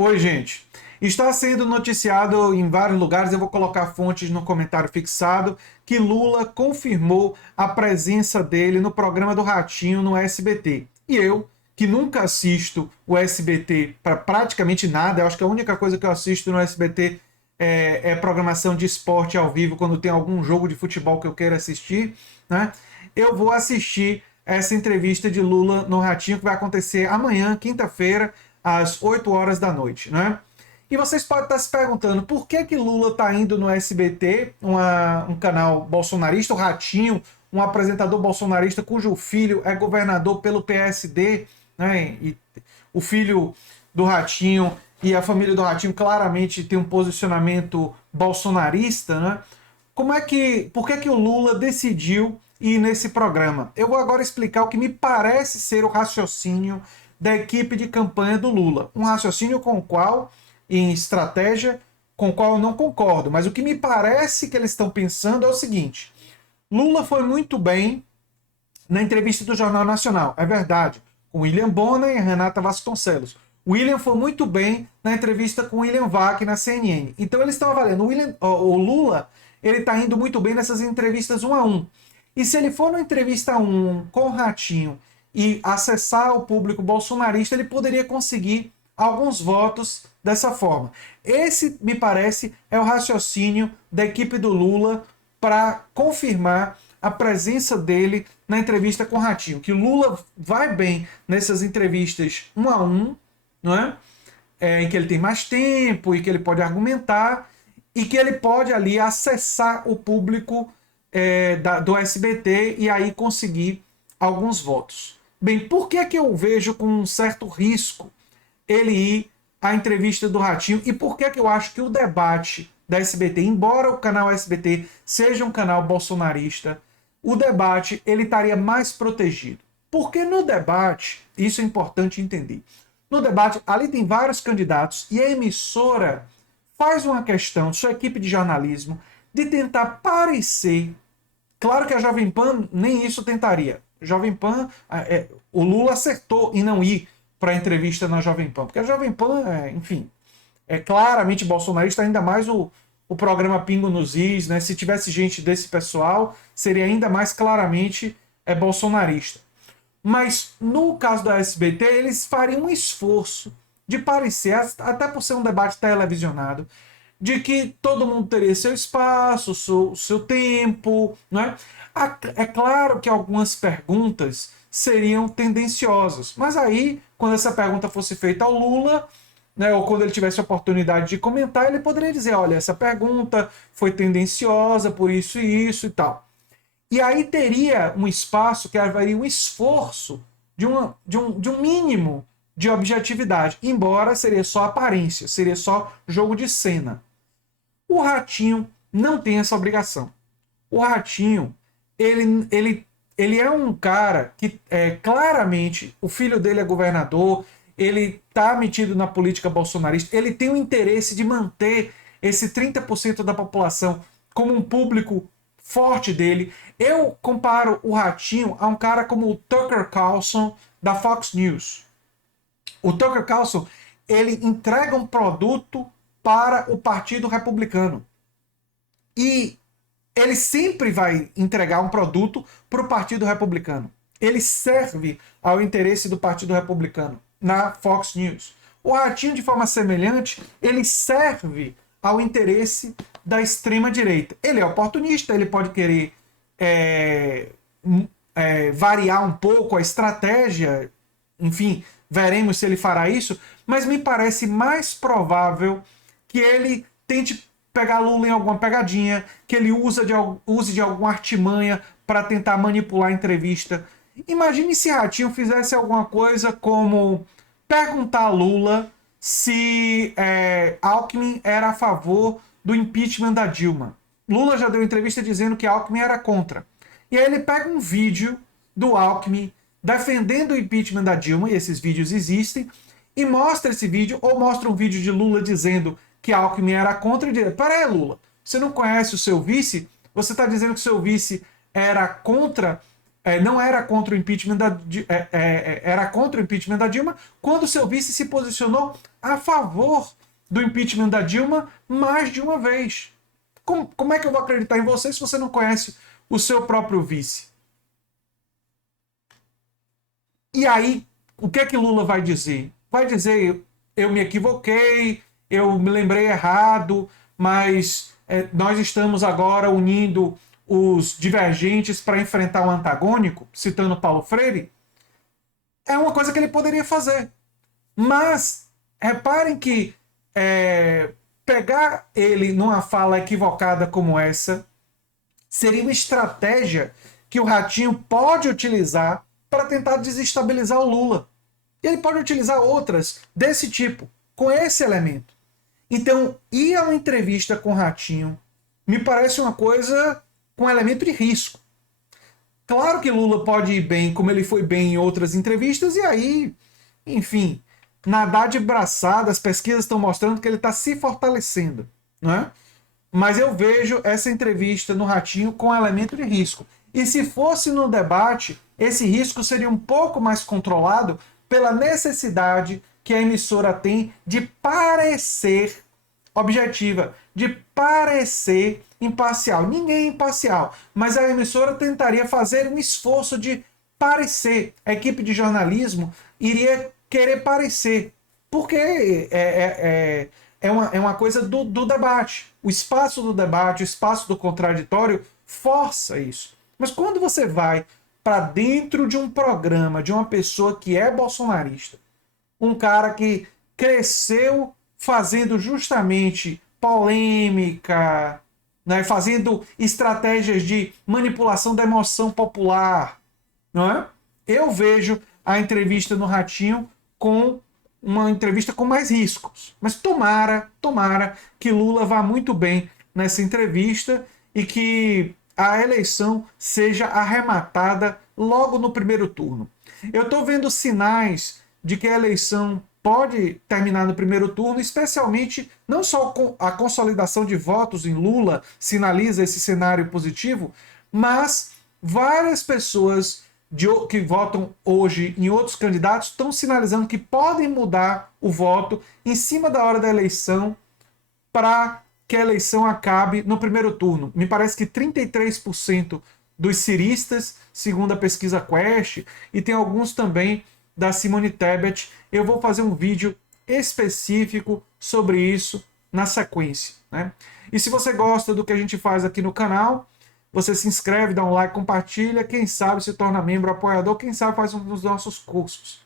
Oi, gente. Está sendo noticiado em vários lugares, eu vou colocar fontes no comentário fixado, que Lula confirmou a presença dele no programa do Ratinho no SBT. E eu, que nunca assisto o SBT para praticamente nada, eu acho que a única coisa que eu assisto no SBT é programação de esporte ao vivo, quando tem algum jogo de futebol que eu queira assistir, né? Eu vou assistir essa entrevista de Lula no Ratinho, que vai acontecer amanhã, quinta-feira, às 8 horas da noite, né? E vocês podem estar se perguntando por que Lula está indo no SBT, um canal bolsonarista, o Ratinho, um apresentador bolsonarista cujo filho é governador pelo PSD, né? E o filho do Ratinho e a família do Ratinho claramente tem um posicionamento bolsonarista, né? Por que o Lula decidiu ir nesse programa? Eu vou agora explicar o que me parece ser o raciocínio da equipe de campanha do Lula. Um raciocínio com o qual, em estratégia, com o qual eu não concordo. Mas o que me parece que eles estão pensando é o seguinte: Lula foi muito bem na entrevista do Jornal Nacional, é verdade, com William Bonner e Renata Vasconcelos. William foi muito bem na entrevista com William Vac na CNN. Então eles estão avaliando. O Lula, ele está indo muito bem nessas entrevistas 1 a 1. E se ele for numa entrevista 1 com o Ratinho e acessar o público bolsonarista, ele poderia conseguir alguns votos dessa forma. Esse, me parece, é o raciocínio da equipe do Lula para confirmar a presença dele na entrevista com o Ratinho. Que o Lula vai bem nessas entrevistas 1 a 1, não é? Em que ele tem mais tempo e que ele pode argumentar e que ele pode ali acessar o público do SBT e aí conseguir alguns votos. Bem, por que eu vejo com um certo risco ele ir à entrevista do Ratinho e por que eu acho que o debate da SBT, embora o canal SBT seja um canal bolsonarista, o debate ele estaria mais protegido? Porque no debate, isso é importante entender, no debate ali tem vários candidatos e a emissora faz uma questão, sua equipe de jornalismo, de tentar parecer. Claro que a Jovem Pan nem isso tentaria. Jovem Pan, o Lula acertou em não ir para a entrevista na Jovem Pan, porque a Jovem Pan, enfim, é claramente bolsonarista, ainda mais o programa Pingo nos Is, né? Se tivesse gente desse pessoal, seria ainda mais claramente bolsonarista. Mas no caso da SBT, eles fariam um esforço de parecer, até por ser um debate televisionado, de que todo mundo teria seu espaço, seu tempo, né? É claro que algumas perguntas seriam tendenciosas, mas aí, quando essa pergunta fosse feita ao Lula, né, ou quando ele tivesse a oportunidade de comentar, ele poderia dizer, olha, essa pergunta foi tendenciosa por isso e isso e tal. E aí teria um espaço que haveria um esforço de um mínimo de objetividade, embora seria só aparência, seria só jogo de cena. O Ratinho não tem essa obrigação. O Ratinho, ele é um cara que claramente, o filho dele é governador, ele está metido na política bolsonarista, ele tem o interesse de manter esse 30% da população como um público forte dele. Eu comparo o Ratinho a um cara como o Tucker Carlson da Fox News. O Tucker Carlson, ele entrega um produto para o Partido Republicano. E ele sempre vai entregar um produto para o Partido Republicano. Ele serve ao interesse do Partido Republicano na Fox News. O Ratinho, de forma semelhante, ele serve ao interesse da extrema-direita. Ele é oportunista, ele pode querer variar um pouco a estratégia, enfim, veremos se ele fará isso, mas me parece mais provável que ele tente pegar Lula em alguma pegadinha, que ele use de alguma artimanha para tentar manipular a entrevista. Imagine se Ratinho fizesse alguma coisa como perguntar a Lula se Alckmin era a favor do impeachment da Dilma. Lula já deu entrevista dizendo que Alckmin era contra. E aí ele pega um vídeo do Alckmin defendendo o impeachment da Dilma, e esses vídeos existem, e mostra esse vídeo, ou mostra um vídeo de Lula dizendo que Alckmin era contra, e diz, peraí, Lula, você não conhece o seu vice? Você está dizendo que o seu vice era contra não era contra o impeachment era contra o impeachment da Dilma, quando seu vice se posicionou a favor do impeachment da Dilma mais de uma vez. Como é que eu vou acreditar em você se você não conhece o seu próprio vice? E aí, o que é que Lula vai dizer? Vai dizer, eu me equivoquei, eu me lembrei errado, mas nós estamos agora unindo os divergentes para enfrentar o antagônico, citando Paulo Freire. É uma coisa que ele poderia fazer. Mas, reparem que pegar ele numa fala equivocada como essa seria uma estratégia que o Ratinho pode utilizar para tentar desestabilizar o Lula. E ele pode utilizar outras desse tipo, com esse elemento. Então, ir a uma entrevista com o Ratinho me parece uma coisa com elemento de risco. Claro que Lula pode ir bem, como ele foi bem em outras entrevistas, e aí, enfim, nadar de braçada, as pesquisas estão mostrando que ele está se fortalecendo, não é? Mas eu vejo essa entrevista no Ratinho com elemento de risco. E se fosse no debate, esse risco seria um pouco mais controlado pela necessidade que a emissora tem de parecer objetiva, de parecer imparcial. Ninguém é imparcial, mas a emissora tentaria fazer um esforço de parecer. A equipe de jornalismo iria querer parecer, porque é uma coisa do debate. O espaço do debate, o espaço do contraditório força isso. Mas quando você vai para dentro de um programa de uma pessoa que é bolsonarista, um cara que cresceu fazendo justamente polêmica, né, fazendo estratégias de manipulação da emoção popular, não é? Eu vejo a entrevista no Ratinho com uma entrevista com mais riscos. Mas tomara que Lula vá muito bem nessa entrevista e que a eleição seja arrematada logo no primeiro turno. Eu estou vendo sinais de que a eleição pode terminar no primeiro turno, especialmente não só com a consolidação de votos em Lula sinaliza esse cenário positivo, mas várias pessoas que votam hoje em outros candidatos estão sinalizando que podem mudar o voto em cima da hora da eleição para que a eleição acabe no primeiro turno. Me parece que 33% dos ciristas, segundo a pesquisa Quest, e tem alguns também da Simone Tebet. Eu vou fazer um vídeo específico sobre isso na sequência, né? E se você gosta do que a gente faz aqui no canal, você se inscreve, dá um like, compartilha, quem sabe se torna membro, apoiador, quem sabe faz um dos nossos cursos.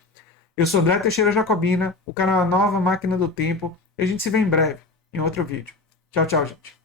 Eu sou André Teixeira Jacobina, o canal é Nova Máquina do Tempo, e a gente se vê em breve em outro vídeo. Tchau, tchau, gente.